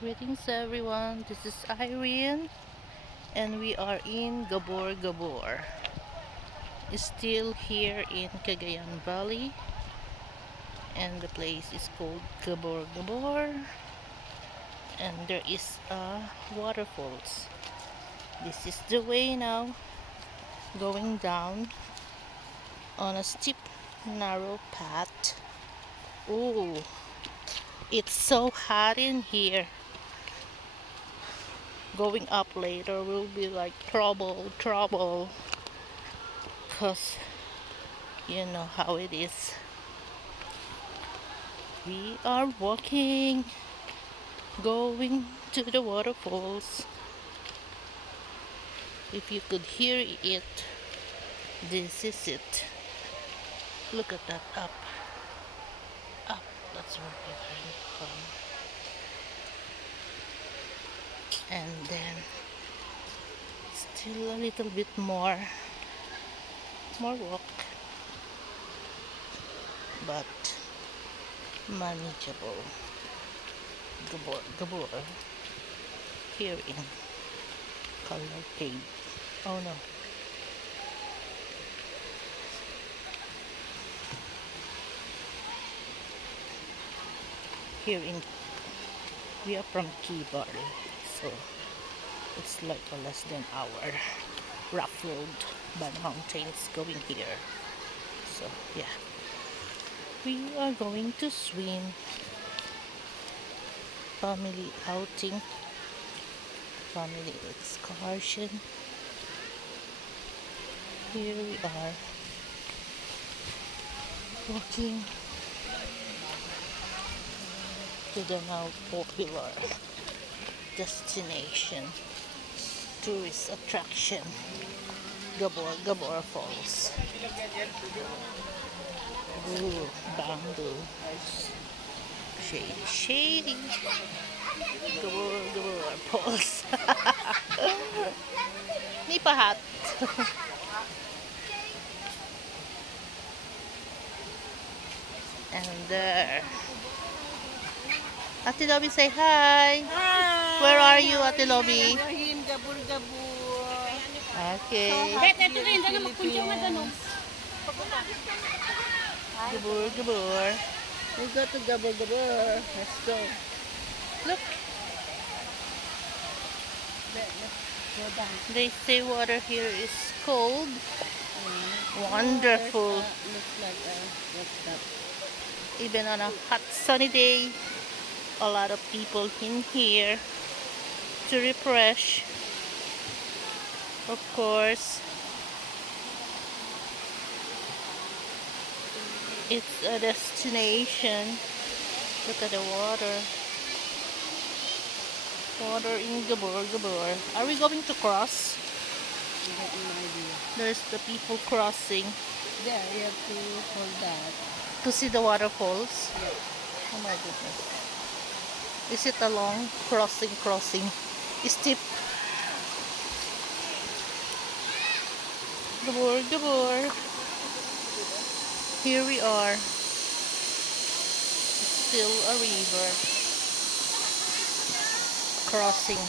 Greetings everyone, this is Irene and we are in Gabur Gabur. Still here in Cagayan Valley and the place is called Gabur Gabur and there is a waterfalls. This is the way now going down on a steep narrow path. Oh, it's so hot in here. Going up later will be like trouble because you know how it is. We are walking, going to the waterfalls. If you could hear it, this is it. Look at that up. That's where we're going from. And then still a little bit more walk, but manageable. Gabor, Gabor, here in Callao Cave. Oh no. Here in we are from Kibar, so it's like a less than hour rough road by mountains going here. So yeah, we are going to swim. Family outing, family excursion. Here we are walking to the now popular destination, tourist attraction, Gabur Gabur Falls. Ooh, bamboo, shady. Gabur Gabur Falls. Nipahat. And there. Ate Lobby, say hi. Hi. Where are you, Ate Lobby? We're in Gabur Gabur. Okay. Philippines. Gabur Gabur. We go to Gabur Gabur. Let's go. Look, Let's go down. they say water here is cold. Oh, Wonderful. looks like what's that? Even on a hot sunny day, a lot of people in here to refresh. Of course, it's a destination. Look at the water. Water in Gabur Gabur. Are we going to cross? I have no idea. There's the people crossing There, you have to hold that. to see the waterfalls. Yeah. Oh my goodness. Is it a long crossing? Steep. Gabur Gabur. Here we are. It's still a river. Crossing.